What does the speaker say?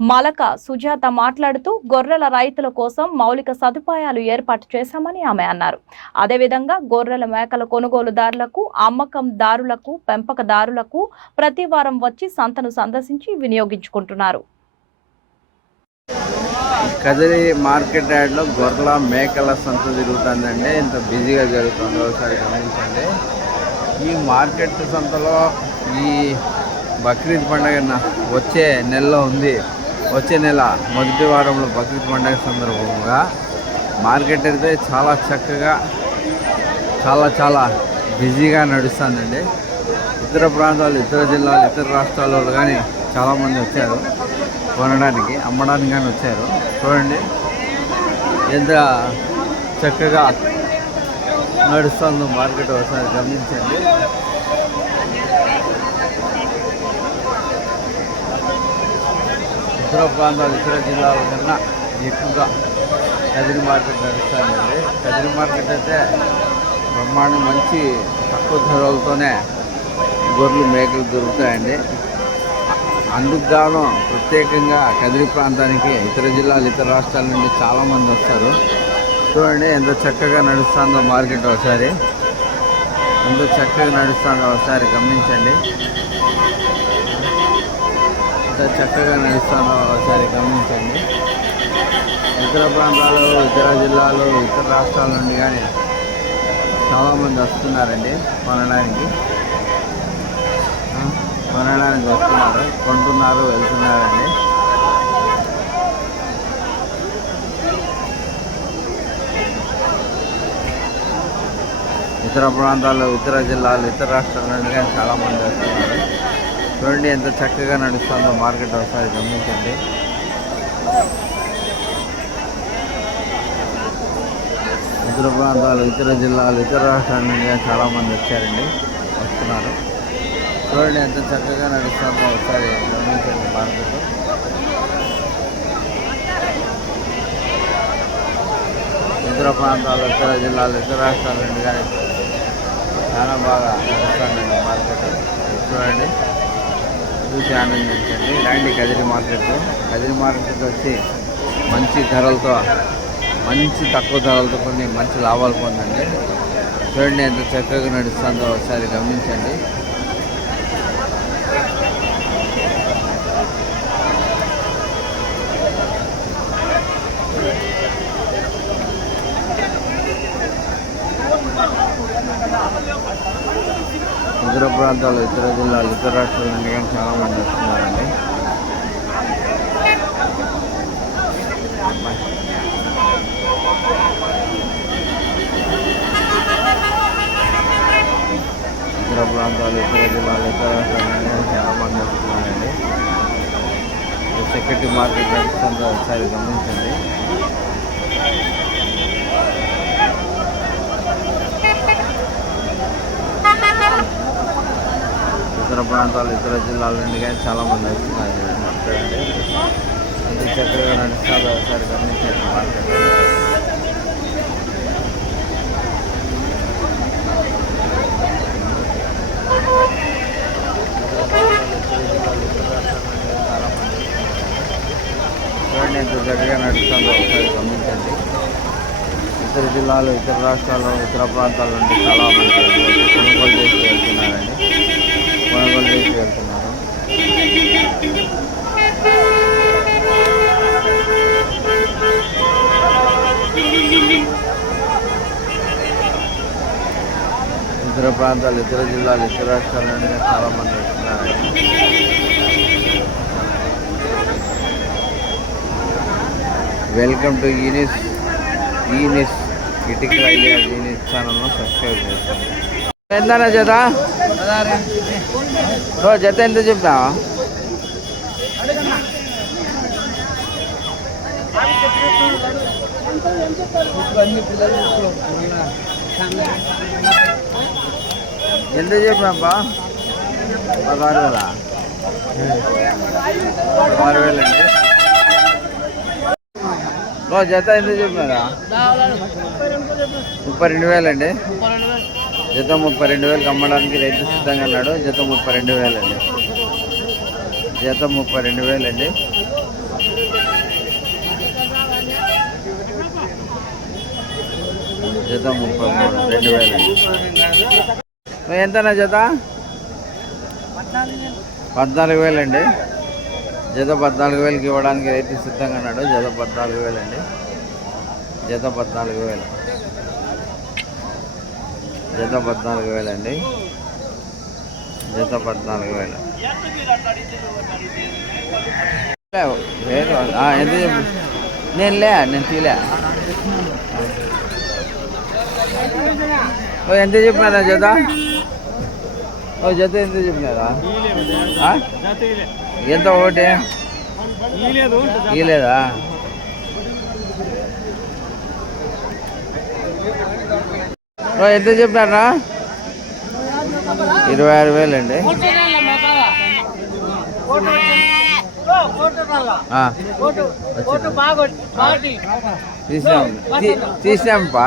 Malaka Sujatha మాట్లాడుతూ గొర్రెల రైతుల కోసం మౌలిక సదుపాయాలు ఏర్పాటు చేశామని ఆమె అన్నారు. అదేవిధంగా గొర్రెల మేకల కొనుగోలుదారులకు అమ్మకందారులకు పెంపకదారులకు ప్రతి వారం వచ్చి సంతను సందర్శించి వినియోగించుకుంటున్నారు. కదిరి మార్కెట్ యార్డ్లో గొర్రెల మేకల సంత జరుగుతుందండి ఇంత బిజీగా జరుగుతుంది ఒకసారి గమనించండి. ఈ మార్కెట్ సంతలో ఈ బక్రీద్ పండుగ వచ్చే నెలలో ఉంది. వచ్చే నెల మొదటి వారంలో బక్రీద్ పండుగ సందర్భంగా మార్కెట్ అయితే చాలా చక్కగా చాలా చాలా బిజీగా నడుస్తుందండి. ఇతర ప్రాంతాలు ఇతర జిల్లాలు ఇతర రాష్ట్రాల వాళ్ళు కానీ చాలామంది వచ్చారు కొనడానికి అమ్మడానికి కానీ వచ్చారు. చూడండి ఎంత చక్కగా నడుస్తుందో మార్కెట్ ఒకసారి గమనించండి. ఇతర ప్రాంతాలు ఇతర జిల్లాల కన్నా ఎక్కువగా కదిరి మార్కెట్ నడుస్తుందండి కదిరి మార్కెట్ అయితే బ్రహ్మాండం మంచి తక్కువ ధరలతోనే గొర్రెలు మేకలు దొరుకుతాయండి. అందుకు గాను ప్రత్యేకంగా కదిరి ప్రాంతానికి ఇతర జిల్లాలు ఇతర రాష్ట్రాల నుండి చాలామంది వస్తారు. చూడండి ఎంత చక్కగా నడుస్తుందో మార్కెట్ ఒకసారి. ఎంత చక్కగా నడుస్తుందో ఒకసారి గమనించండి. ఎంత చక్కగా నడుస్తుందో ఒకసారి గమనించండి. ఇతర ప్రాంతాలు ఇతర జిల్లాలు ఇతర రాష్ట్రాల నుండి కానీ చాలామంది వస్తున్నారండి కొనడానికి. కొనడానికి వస్తున్నారు. కొంటున్నారు వెళ్తున్నారండి. ఇతర ప్రాంతాలు ఇతర జిల్లాలు ఇతర రాష్ట్రాల నుండి కానీ చాలామంది వస్తున్నారు. చూడండి ఎంత చక్కగా నడుస్తుందో మార్కెట్ ఒకసారి గమనించండి. ఇతర ప్రాంతాలు ఇతర జిల్లాలు ఇతర రాష్ట్రాల నుండి కానీ చాలామంది వచ్చారండి వస్తున్నారు. చూడండి ఎంత చక్కగా నడుస్తుందో ఒకసారి గమనించండి మార్కెట్. ఇతర ప్రాంతాలు ఇతర జిల్లాలు ఇతర రాష్ట్రాల నుండి కానీ చాలా బాగా నడుస్తుందండి మార్కెట్. చూసి ఆనందించండి. ఇలాంటి కదిరి మార్కెట్. కదిరి మార్కెట్ వచ్చి మంచి ధరలతో మంచి తక్కువ ధరలతో కొన్ని మంచి లాభాలు పొందండి. చూడండి ఎంత చక్కగా నడుస్తుందో ఒకసారి గమనించండి ఇతర ప్రాంతాలు ఇతర జిల్లాలు ఇతర రాష్ట్రాల నుండి కానీ చాలామంది వస్తున్నారండి. ఇతర ప్రాంతాలు ఇతర జిల్లాలు ఇతర రాష్ట్రాల నుండి కానీ చాలామంది వస్తున్నారండి. సెక్యూరిటీ మార్కెట్ నడుస్తుందో ఒకసారి గమనించండి ఇతర ప్రాంతాలు ఇతర జిల్లాల నుండి కానీ చాలా మంది వస్తున్నారు. చూడండి చక్కగా నడుస్తారు ఒకసారి గమనించండి మార్కెట్ చూడండి ఎంత చక్కగా నడుస్తుందో ఒకసారి గమనించండి. ఇతర జిల్లాలు ఇతర రాష్ట్రాలు ఇతర ప్రాంతాల నుండి చాలా ఇతర ప్రాంతాలు ఇతర జిల్లాలు ఇతర రాష్ట్రాల నుండి చాలా మంది వస్తున్నారండి వెల్కమ్ టు ఈనిస్ ఈనిస్ క్రిటికల్ ఐడియా ఈనిస్ ఛానల్ను సబ్స్క్రైబ్ చేసుకోండి ఎంతనా జత? జత ఎంత చెప్తావా? ఎంత చెప్పినాపా పదహారు వేల పదహారు వేలండి ఓ జత ఎంత చెప్పినారా? ముప్పై రెండు వేలండి. జత ముప్పై రెండు వేలకు అమ్మడానికి రైతు సిద్ధంగా ఉన్నాడు. జత ముప్పై రెండు వేలండి. జత ముప్పై రెండు వేలండి. జత ముప్పై మూడు రెండు వేలండి. నువ్వు ఎంతనా జత? పద్నాలుగు వేలండి. జత పద్నాలుగు వేలకి ఇవ్వడానికి రైతు సిద్ధంగా ఉన్నాడు. జత పద్నాలుగు వేలండి. జత పద్నాలుగు వేలు. జత పద్నాలుగు వేలండి. జత పద్నాలుగు వేలు. ఎంత నేను లే నేను తీలే. ఓ ఎంత చెప్పినా జత? జత ఎంత చెప్పినారా? ఎంత ఒకటి ఇయలేదా ఓ ఎంత చెప్పినారా? ఇరవై ఆరు వేలు అండి. తీసినాం. తీ- తీసినాంపా?